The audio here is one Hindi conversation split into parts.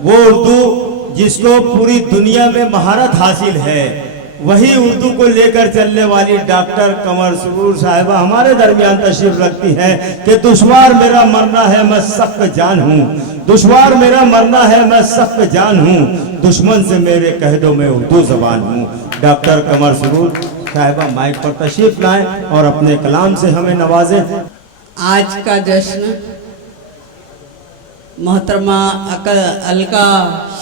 वो उर्दू जिसको पूरी दुनिया में महारत हासिल है, वही उर्दू को लेकर चलने वाली डॉक्टर कमर सुरूर साहिबा हमारे दरमियान तशरीफ रखती है कि दुश्वार मेरा मरना है मैं सख्त जान हूँ, दुश्वार मेरा मरना है मैं सख्त जान हूँ, दुश्मन से मेरे कह दो मैं उर्दू जबान हूँ। डॉक्टर कमर सुरूर साहिबा माइक पर तशरीफ लाएं और अपने कलाम से हमें नवाजें। आज का जश्न मोहतरमा अलका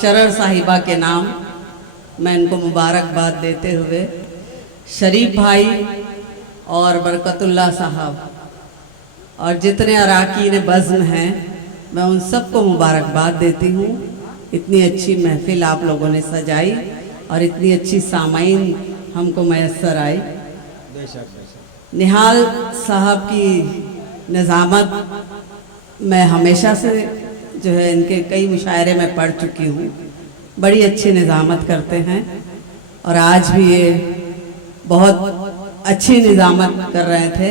शरर साहिबा के नाम मैं इनको मुबारकबाद देते हुए शरीफ भाई और बरकतुल्ला साहब और जितने अराकीन बज़्म हैं मैं उन सबको मुबारकबाद देती हूँ। इतनी अच्छी महफिल आप लोगों ने सजाई और इतनी अच्छी सामाइन हमको मैसर आई। निहाल साहब की निज़ामत मैं हमेशा से जो है इनके कई मुशायरे में पढ़ चुकी हूँ, बड़ी अच्छी निज़ामत करते हैं और आज भी ये बहुत अच्छी निज़ामत कर रहे थे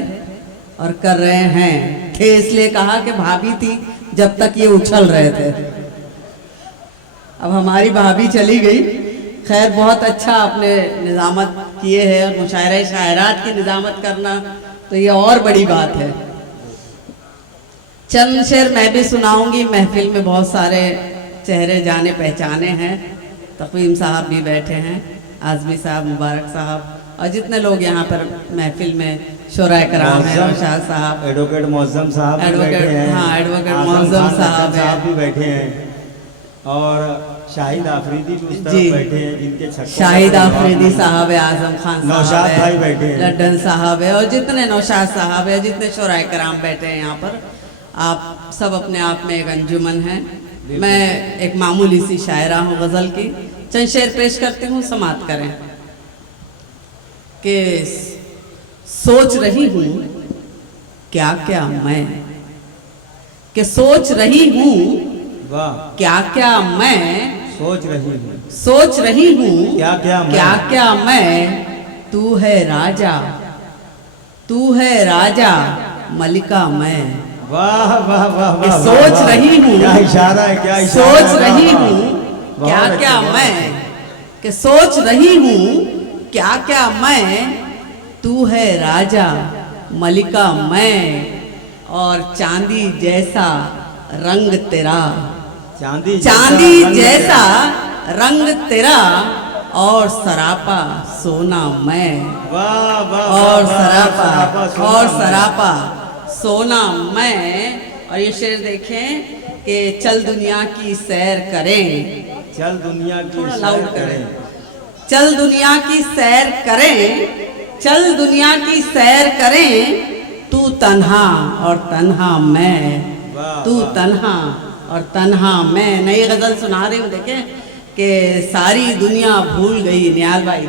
और कर रहे हैं थे, इसलिए कहा कि भाभी थी जब तक ये उछल रहे थे। अब हमारी भाभी चली गई, खैर बहुत अच्छा आपने निज़ामत किए हैं और मुशायरे शायरात की निज़ामत करना तो ये और बड़ी बात है। चंद शेर मैं भी सुनाऊंगी। महफिल में बहुत सारे चेहरे जाने पहचाने हैं, तक़वीम साहब भी बैठे हैं, आज़मी साहब, मुबारक साहब और जितने लोग यहाँ पर महफिल में शोरा कराम हैं, शाह साहब, एडवोकेट मौज़म साहब, एडवोकेट मौज़म साहब भी बैठे हैं और शाहिद आफरीदी भी उस तरफ बैठे हैं, जिनके शाहिद आफरीदी साहब है, आजम खान नौशाद भाई बैठे हैं, लड्डन साहब है और जितने नौशाद साहब है, जितने शोरा कराम बैठे हैं यहाँ पर, आप सब अपने आप में एक अंजुमन है। मैं एक मामूली सी शायरा हूँ गज़ल की, चंद शेर पेश करती हूँ, समात करें। कि सोच रही हूँ क्या क्या मैं, कि सोच रही हूँ क्या क्या मैं, सोच रही हूँ क्या क्या मैं, तू है राजा, तू है राजा, मलिका मैं। वाह वाह वाह वाह, सोच रही हूँ क्या इशारा है, क्या इशारा, सोच रही हूँ क्या क्या मैं, कि सोच रही हूँ क्या क्या मैं, तू है राजा, मलिका मैं और चांदी जैसा रंग तेरा, चांदी जैसा रंग तेरा और सरापा सोना मैं। वाह वाह, और सरापा सोना मैं। और ये शेर देखें कि चल दुनिया की सैर करें, चल दुनिया की थोड़ा लाउड करें, चल दुनिया की सैर करें, चल दुनिया की सैर करें, तू तन्हा और तन्हा मैं, तू तन्हा और तन्हा मैं। नई गज़ल सुना रही हूँ, देखें कि सारी दुनिया भूल गई। निहाल भाई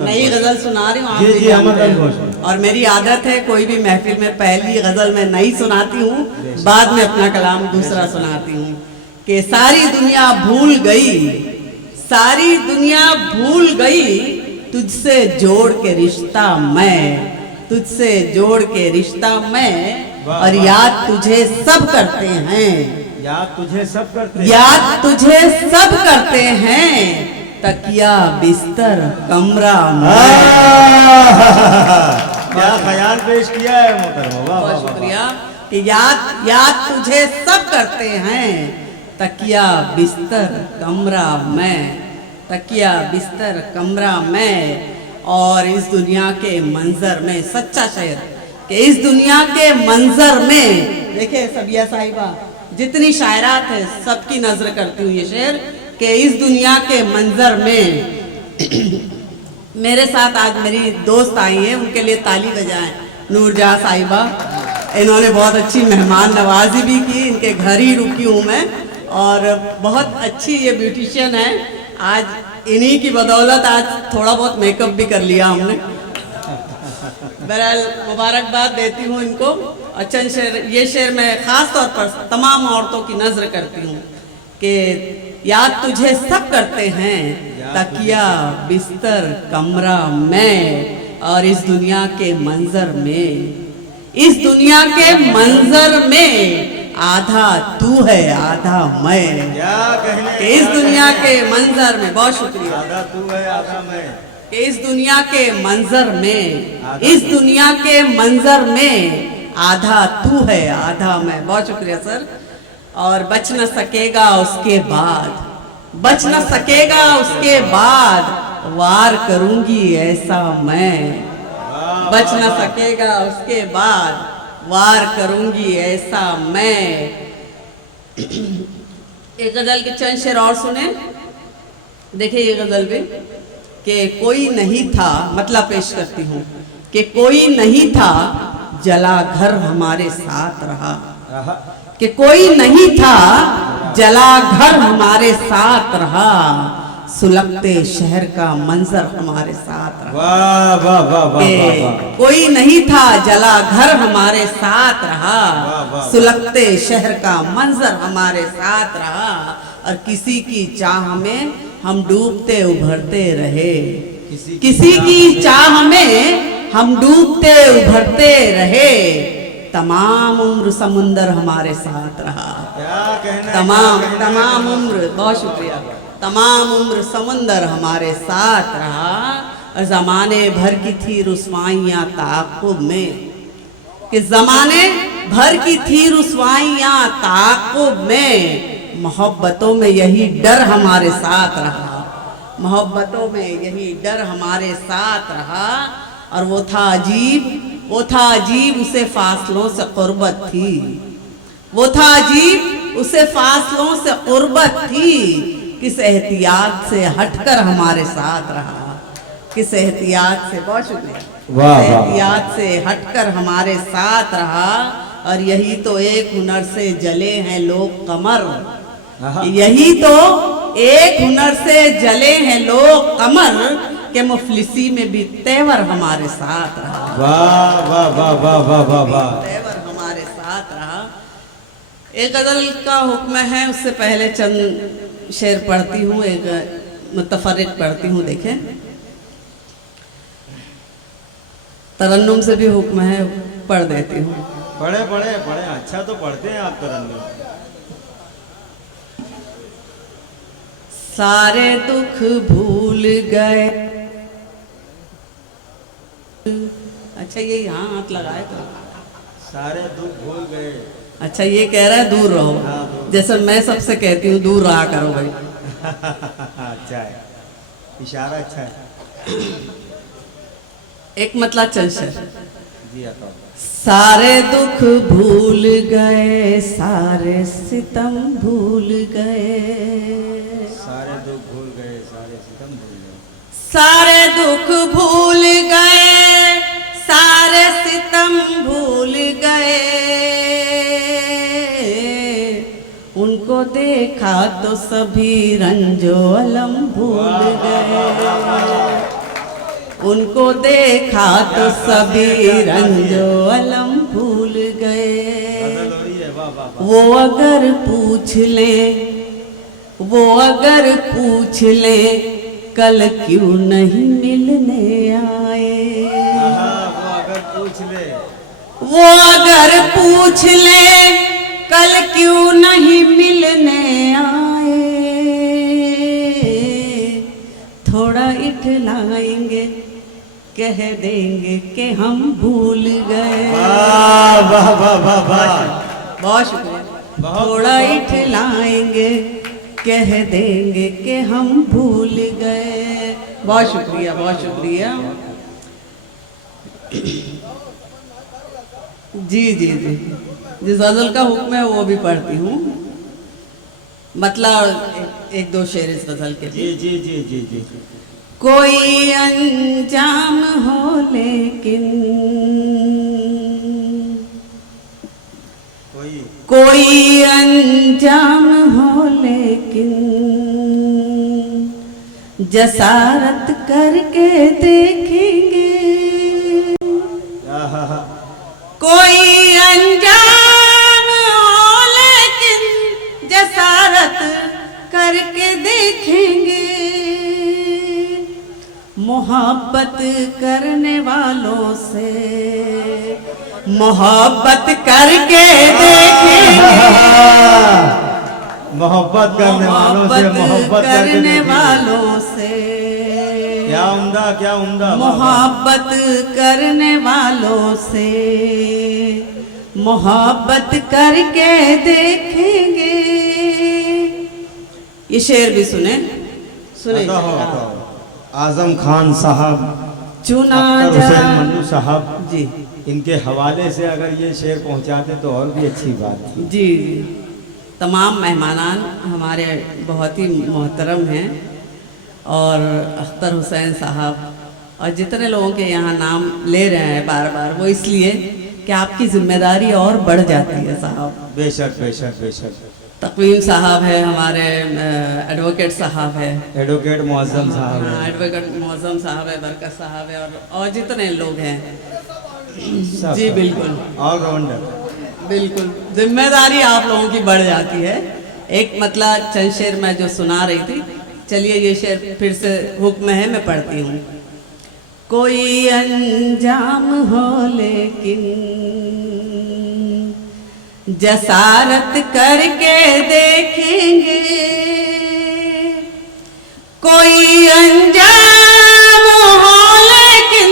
नई गज़ल सुना रही हूँ, और मेरी आदत है कोई भी महफिल में पहली गज़ल में नई सुनाती हूँ, बाद में अपना कलाम दूसरा सुनाती हूँ। कि सारी दुनिया भूल गई, सारी दुनिया भूल गई, तुझसे जोड़ के रिश्ता मैं, तुझसे जोड़ के रिश्ता मैं। और याद तुझे सब करते हैं, याद तुझे सब करते हैं, याद तुझे सब करते हैं, तकिया बिस्तर कमरा मैं। क्या ख्याल पेश किया है मोहतरमा, बहुत शुक्रिया। कि याद तुझे सब करते हैं, तकिया बिस्तर कमरा मैं, तकिया बिस्तर कमरा मैं। और इस दुनिया के मंजर में, सच्चा शेर, कि इस दुनिया के मंजर में, देखिए सबिया साहिबा जितनी शायरात है सबकी नजर करती हूँ ये शेर, कि इस दुनिया के मंजर में। मेरे साथ आज मेरी दोस्त आई है, उनके लिए ताली बजाएं। नूरजहाँ साहिबा, इन्होंने बहुत अच्छी मेहमान नवाजी भी की, इनके घर ही रुकी हूँ मैं और बहुत अच्छी ये ब्यूटिशियन है। आज इन्हीं की बदौलत आज थोड़ा बहुत मेकअप भी कर लिया हमने। बहरहाल मुबारकबाद देती हूँ इनको। और चंद शेर, ये शेर मैं ख़ास तौर पर तमाम औरतों की नज़र करती हूँ कि याद तुझे सब करते हैं, तकिया बिस्तर कमरा मैं। और इस दुनिया के मंजर में, इस दुनिया के मंजर में आधा तू है आधा मैं। क्या कहने, कि इस दुनिया के मंजर में, बहुत शुक्रिया, आधा तू है आधा मैं, कि इस दुनिया के मंजर में, इस दुनिया के मंजर में आधा तू है आधा मैं। बहुत शुक्रिया सर। और बच न सकेगा उसके बाद, बच न सकेगा उसके बाद वार करूंगी ऐसा मैं। बच न सकेगा उसके बाद वार करूंगी ऐसा मैं। एक गजल के चंद शेर और सुने। देखिए ये गजल भी, कि कोई नहीं था, मतलब पेश करती हूँ, कि कोई नहीं था जला घर हमारे साथ रहा। कि कोई नहीं था जला घर हमारे साथ रहा, सुलगते शहर का मंजर हमारे साथ रहा। वाह वाह वाह वाह। कोई नहीं था जला घर हमारे साथ रहा, सुलगते शहर का मंजर हमारे साथ रहा। और किसी की चाह में हम डूबते उभरते रहे, किसी की चाह में हम डूबते उभरते रहे। तमाम उम्र समुंदर हमारे साथ रहा। क्या कहना, तमाम उम्र, बहुत शुक्रिया, तमाम उम्र समुंदर हमारे साथ रहा। और जमाने भर की थी रुसवाइयाँ ताक़ुब में, कि जमाने भर की थी रुसवाइयाँ ताक़ुब में। मोहब्बतों में यही डर हमारे साथ रहा, मोहब्बतों में यही डर हमारे साथ रहा। और वो था अजीब, वो था अजीब उसे फासलों से क़ुर्बत थी, वो था अजीब उसे फासलों से क़ुर्बत थी। किस एहतियात से हटकर हमारे साथ रहा, किस एहतियात से, बहुत शुक्रिया, किस एहतियात से हटकर हमारे साथ रहा। और यही तो एक हुनर से जले हैं लोग कमर, यही तो एक हुनर से जले हैं लोग कमर। के मुफलिसी में भी तेवर हमारे साथ रहा। वाह वाह वाह वाह वाह वाह वाह। तेवर हमारे साथ रहा। एक गजल का हुक्म है, उससे पहले चंद शेर पढ़ती हूँ, एक मुतफर्रिक पढ़ती हूँ। देखें, तरन्नुम से भी हुक्म है, पढ़ देती हूँ। पढ़े पढ़े पढ़े, अच्छा तो पढ़ते हैं आप तरन्नुम। सारे दुख भूल गए, अच्छा ये यहाँ हाथ लगाए तो, सारे दुख भूल गए। अच्छा ये कह रहा है दूर रहो, जैसे मैं सबसे कहती हूँ दूर रहा करो भाई। अच्छा है, इशारा अच्छा है। एक मतलब चल शेर जी आता। सारे दुख भूल गए, सारे सितम भूल गए, सारे दुख भूल गए, सारे सितम भूल गए, सारे दुख भूल गए, सारे सितम भूल गए। उनको देखा तो सभी रंजो अलम भूल गए, उनको देखा तो सभी रंजो अलम भूल गए। वो अगर पूछ ले, वो अगर पूछ ले कल क्यों नहीं मिलने आए, वो अगर पूछ ले, वो अगर पूछ ले कल क्यों नहीं मिलने आए। थोड़ा इठलाएंगे, कह देंगे कि हम भूल गए। वाह वाह वाह वाह वाह, बहुत शुक्रिया। थोड़ा इठलाएंगे, कह देंगे कि हम भूल गए। बहुत शुक्रिया, बहुत शुक्रिया। जी जी जी, जिस गजल का हुक्म है वो भी पढ़ती हूँ, मतलब एक दो शेर इस गजल के। जी जी जी जी जी। कोई अंजाम हो लेकिन, कोई अंजाम हो लेकिन, जसारत करके देखेंगे। कोई अंजाम हो लेकिन जसारत करके देखेंगे। मोहब्बत करने वालों से, मोहब्बत करके देखेंगे, मोहब्बत करने वालों से मोहब्बत करके करने देखेंगे। वालों से, क्या उम्दा, क्या उम्दा। मोहब्बत करने वालों से मोहब्बत करके देखेंगे। ये शेर भी सुने सुने। आजम खान साहब, चुना अख्तर जा हुसैन मन्नू साहब, जी इनके हवाले से अगर ये शेर पहुंचाते तो और भी अच्छी बात थी। जी जी। तमाम मेहमानान हमारे बहुत ही मोहतरम हैं, और अख्तर हुसैन साहब और जितने लोगों के यहाँ नाम ले रहे हैं बार बार, वो इसलिए कि आपकी जिम्मेदारी और बढ़ जाती है साहब। बेशक बेशक बेशक। तकवीम साहब है हमारे, एडवोकेट साहब है, एडवोकेट मुअज्जम साहब हैं। एडवोकेट मौजम साहब है, बरकत साहब है, और जितने लोग हैं। सब जी बिल्कुल ऑलराउंडर। बिल्कुल जिम्मेदारी आप लोगों की बढ़ जाती है। एक मतलब चंद शेर मैं जो सुना रही थी, चलिए ये शेर फिर से हुक्म है, मैं पढ़ती हूँ। कोई अंजाम हो लेकिन जसारत करके देखेंगे, कोई अंजाम हो लेकिन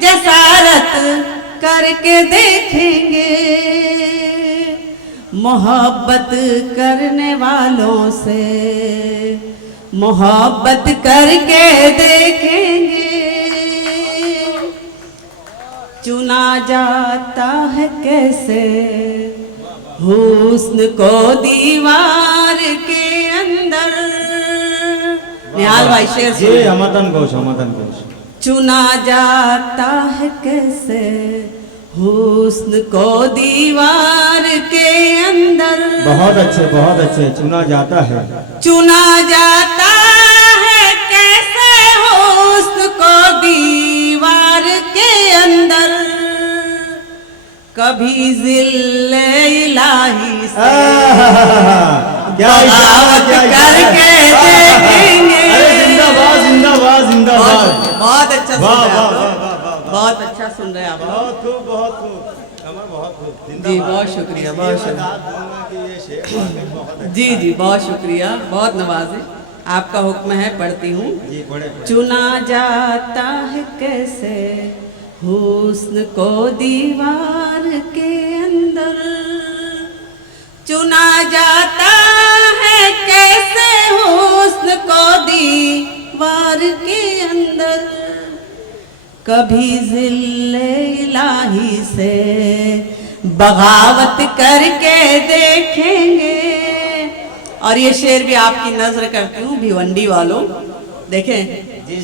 जसारत करके देखेंगे, मोहब्बत करने वालों से मोहब्बत करके देखेंगे। चुना जाता है कैसे हुस्न को दीवार के अंदर। निहाल भाई शेर जी सुनिए। हमतन घोष, हमतन घोष। चुना जाता है कैसे हुस्न को दीवार के अंदर। बहुत अच्छे चुना जाता है। चुना जाता है कैसे हुस्न को दीवार के अंदर, कभी जिल्ले इलाही से क्या बगावत करके देखेंगे। अरे जिंदाबाद जिंदाबाद जिंदाबाद। बहुत अच्छा सुन वाह रहे वाह हैं वाह आप, वाह वाह। बहुत अच्छा सुन रहे हैं आप। बहुत खूब बहुत खूब अमर, बहुत खूब। जी जिंदाबाद। बहुत शुक्रिया, इसलिए बहुत मैं शुक्रिया। दाद दूंगा कि ये शेर वाकई बहुत अच्छा जी जी बहुत शुक्रिया, बहुत नवाजे। आपका हुक्म है, पढ़ती हूँ। जी बड़े चुना जाता है कैसे हुस्न को दीवार के अंदर, चुना जाता है कैसे हुस्न को दीवार के अंदर, कभी जिल्ले इलाही से बगावत करके देखेंगे। और ये शेर भी आपकी नजर करती हूँ भिवंडी वालों, देखें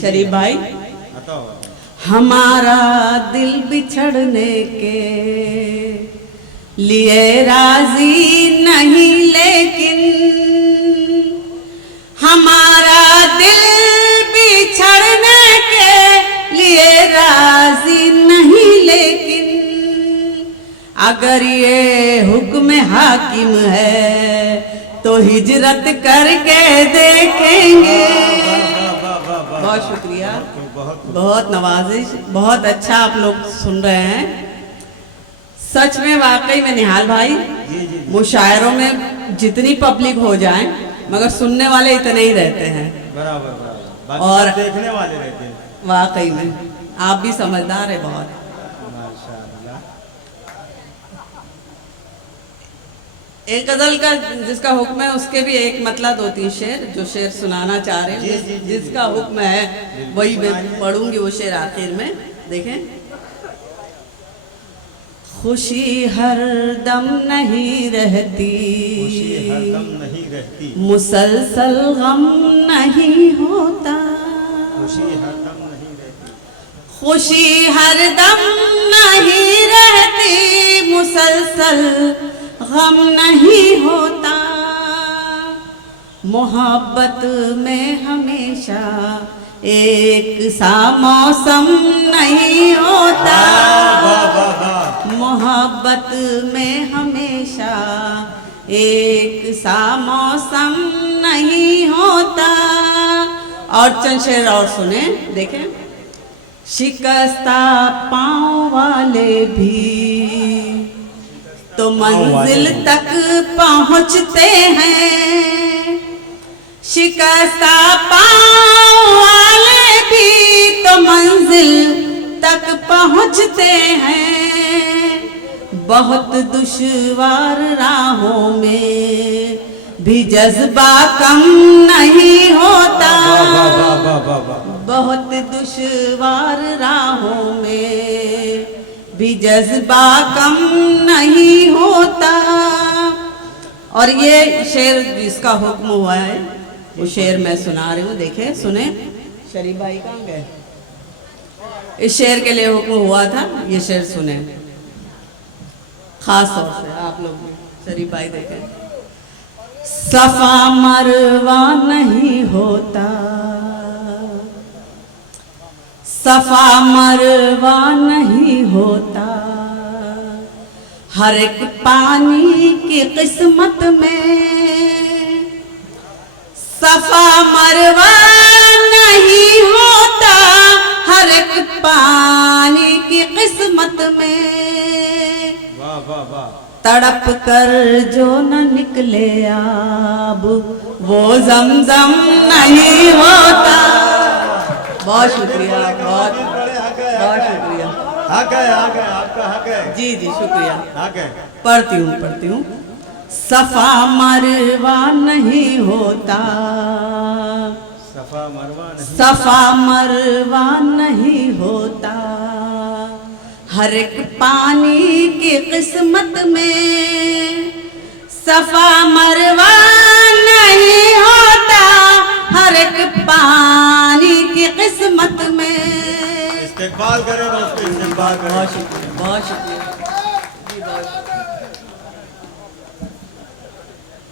शरीफ भाई। बताओ। हमारा दिल बिछड़ने के लिए राजी नहीं, लेकिन हमारा दिल बिछड़ने के लिए राजी नहीं, लेकिन अगर ये हुक्म हाकिम है तो हिजरत करके देखेंगे। बहुत शुक्रिया, बहुत नवाजिश, बहुत अच्छा आप लोग सुन रहे हैं। सच में वाकई में निहाल भाई, मुशायरों में जितनी पब्लिक हो जाए मगर सुनने वाले इतने ही रहते हैं। बराबर बराबर। और और देखने वाले रहते हैं। वाकई में आप भी समझदार है बहुत। माशाअल्लाह। एक गजल का जिसका हुक्म है उसके भी एक मतलब 2-3 शेर जो शेर सुनाना चाह रहे हैं, जिसका हुक्म है वही मैं पढ़ूंगी वो शेर आखिर में। देखें, खुशी हर दम नहीं रहती, खुशी हरदम नहीं रहती, मुसलसल गम नहीं होता, खुशी हरदम नहीं रहती, खुशी हर दम नहीं रहती, मुसलसल गम नहीं होता, मोहब्बत में हमेशा एक सा मौसम नहीं होता, मोहब्बत में हमेशा एक सा मौसम नहीं होता। और चंद शेर और सुने, देखें। शिकस्ता पाँव वाले भी तो मंजिल तक पहुंचते हैं, शिकस्ता पाँव वाले भी तो मंजिल तक पहुंचते हैं। बहुत दुश्वार राहों में भी जज्बा कम नहीं होता, बहुत दुश्वार राहों में भी जज्बा कम नहीं होता। और ये शेर जिसका हुक्म हुआ है वो शेर मैं सुना रही हूँ, देखे सुने। शरीफ भाई कहाँ गए? इस शेर के लिए हुक्म हुआ था, ये शेर सुने खास तौर से आप लोग भी। शरीफ भाई देखें, सफा मरवा नहीं होता, सफा मरवा नहीं होता, हर एक पानी की किस्मत में। सफा मरवा नहीं होता, हर एक पानी की किस्मत में। वाह वाह वाह। तड़प कर जो न निकले आब वो जमजम नहीं होता। बहुत शुक्रिया, बहुत बहुत शुक्रिया। हक है, हक है, आपका हक है। जी जी शुक्रिया। हक है। पढ़ती हूँ। सफा मरवा नहीं होता, सफा मरवा नहीं, सफा मरवा नहीं होता, हर एक पानी की किस्मत में। सफा मरवा नहीं होता, हर एक पानी की किस्मत में। इस्तेकबाल करें दोस्तों, इस्तेकबाल करें। बहुत शुक्रिया, बहुत शुक्रिया जी,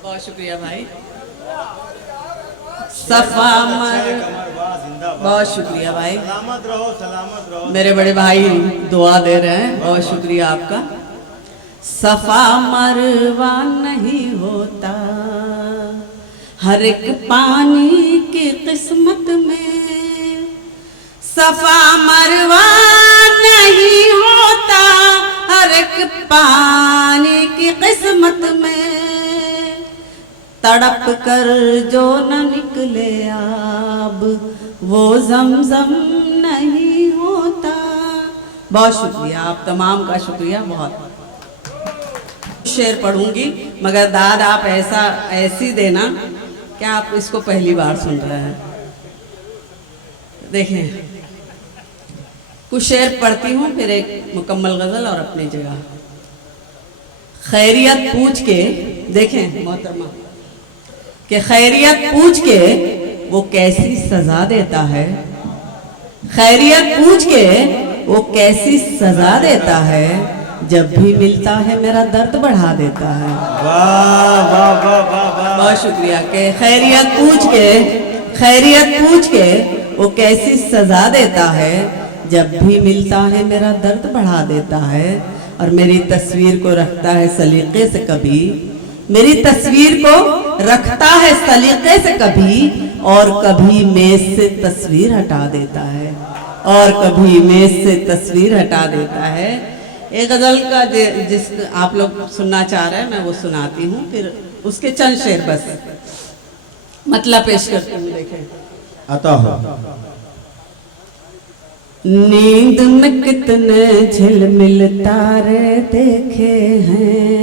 बहुत शुक्रिया भाई। सफा मर, बहुत शुक्रिया भाई। सलामत रहो, सलामत रहो। मेरे बड़े भाई दुआ दे रहे हैं, बहुत शुक्रिया आपका। सफा मरवा नहीं होता, हर एक पानी की किस्मत में। सफा मरवा नहीं होता, हर एक पानी की किस्मत में। तड़प कर जो न निकले आब वो जमजम नहीं होता। बहुत शुक्रिया, आप तमाम का शुक्रिया। बहुत शेर पढ़ूंगी मगर दाद आप ऐसी देना कि आप इसको पहली बार सुन रहे हैं। देखें, कुछ शेर पढ़ती हूँ फिर एक मुकम्मल गजल और अपनी जगह। खैरियत पूछ के, देखें मोहतरमा, कि खैरियत पूछ के वो कैसी सजा देता है। खैरियत पूछ के वो कैसी सजा देता है, जब भी मिलता है मेरा दर्द बढ़ा देता है। वाह वाह वाह वाह वाह। बहुत शुक्रिया। कि खैरियत पूछ के वो कैसी सजा देता है, जब भी मिलता है मेरा दर्द बढ़ा देता है। और मेरी तस्वीर को रखता है सलीके से कभी, मेरी तस्वीर को रखता है सलीके से कभी, और कभी मेज से तस्वीर हटा देता है, और कभी मेज से तस्वीर हटा देता है। एक गजल का जिस आप लोग सुनना चाह रहे हैं मैं वो सुनाती हूँ, फिर उसके चंद शेर बस मतलब पेश करती हूँ। देखें, अता हो। नींद में कितने झिलमिल तारे देखे हैं,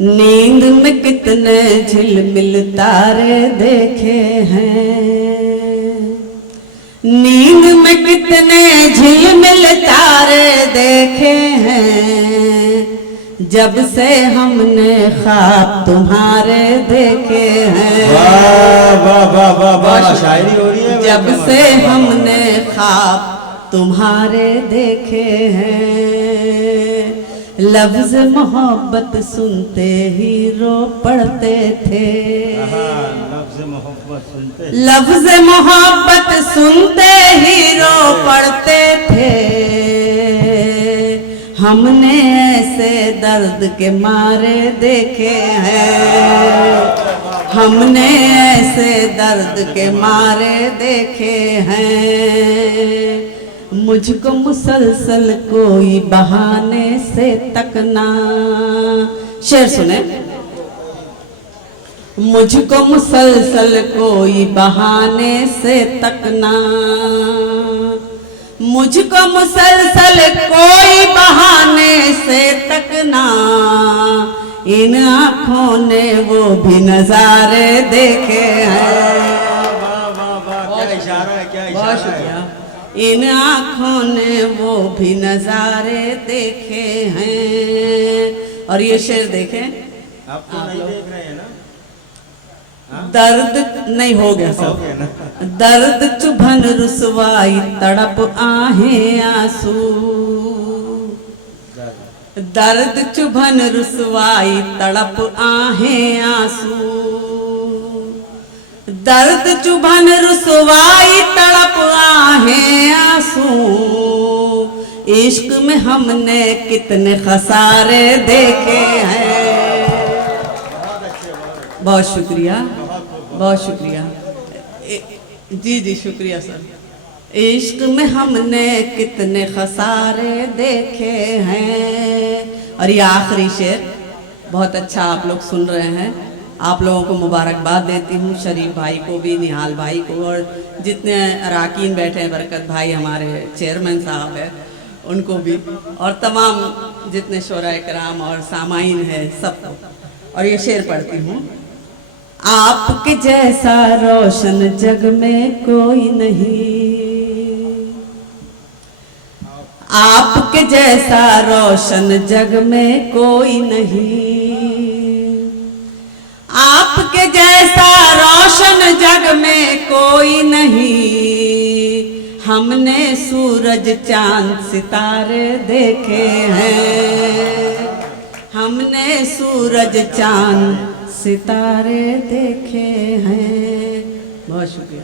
नींद में कितने झिलमिल तारे देखे हैं, नींद में कितने झिलमिल तारे देखे हैं, जब से हमने ख्वाब तुम्हारे देखे हैं। वाह वाह वाह वाह वाह, शायरी हो रही है। जब से हमने ख्वाब तुम्हारे देखे हैं, लफ्ज मोहब्बत सुनते ही रो पड़ते थे। लफ्ज मोहब्बत सुनते, लफ्ज मोहब्बत सुनते ही रो पड़ते थे। हमने ऐसे दर्द के मारे देखे हैं, हमने ऐसे दर्द के मारे देखे हैं। मुझको मुसलसल कोई बहाने से तकना। शेर सुने। मुझको मुसलसल कोई बहाने से तकना, मुझको मुसलसल कोई बहाने से तकना, इन आँखों ने वो भी नजारे देखे हैं। क्या इशारा है, क्या बहुत इशारा है। शुक्रिया। इन आँखों ने वो भी नजारे देखे हैं। और ये शेर देखें, आप तो नहीं देख रहे हैं ना? दर्द नहीं हो गया हो सब। गया ना? दर्द चुभन रुसवाई तड़प आहें आंसू, दर्द चुभन रुसवाई तड़प आहें आंसू, दर्द चुभन रुसवाई तड़प आहें आंसू, इश्क में हमने कितने खसारे देखे हैं। बहुत शुक्रिया, बहुत शुक्रिया। जी जी शुक्रिया सर। इश्क में हमने कितने खसारे देखे हैं। और ये आखिरी शेर बहुत अच्छा आप लोग सुन रहे हैं। आप लोगों को मुबारकबाद देती हूँ, शरीफ भाई को भी, निहाल भाई को, और जितने अराकीन बैठे हैं, बरकत भाई हमारे चेयरमैन साहब हैं उनको भी, और तमाम जितने शोरा कराम और सामाइन हैं सबको। और ये शेर पढ़ती हूँ। आपके जैसा रोशन जग में कोई नहीं, आपके जैसा रोशन जग में कोई नहीं, आपके जैसा रोशन जग में कोई नहीं, हमने सूरज चांद सितारे देखे हैं, हमने सूरज चांद सितारे देखे हैं। बहुत शुक्रिया।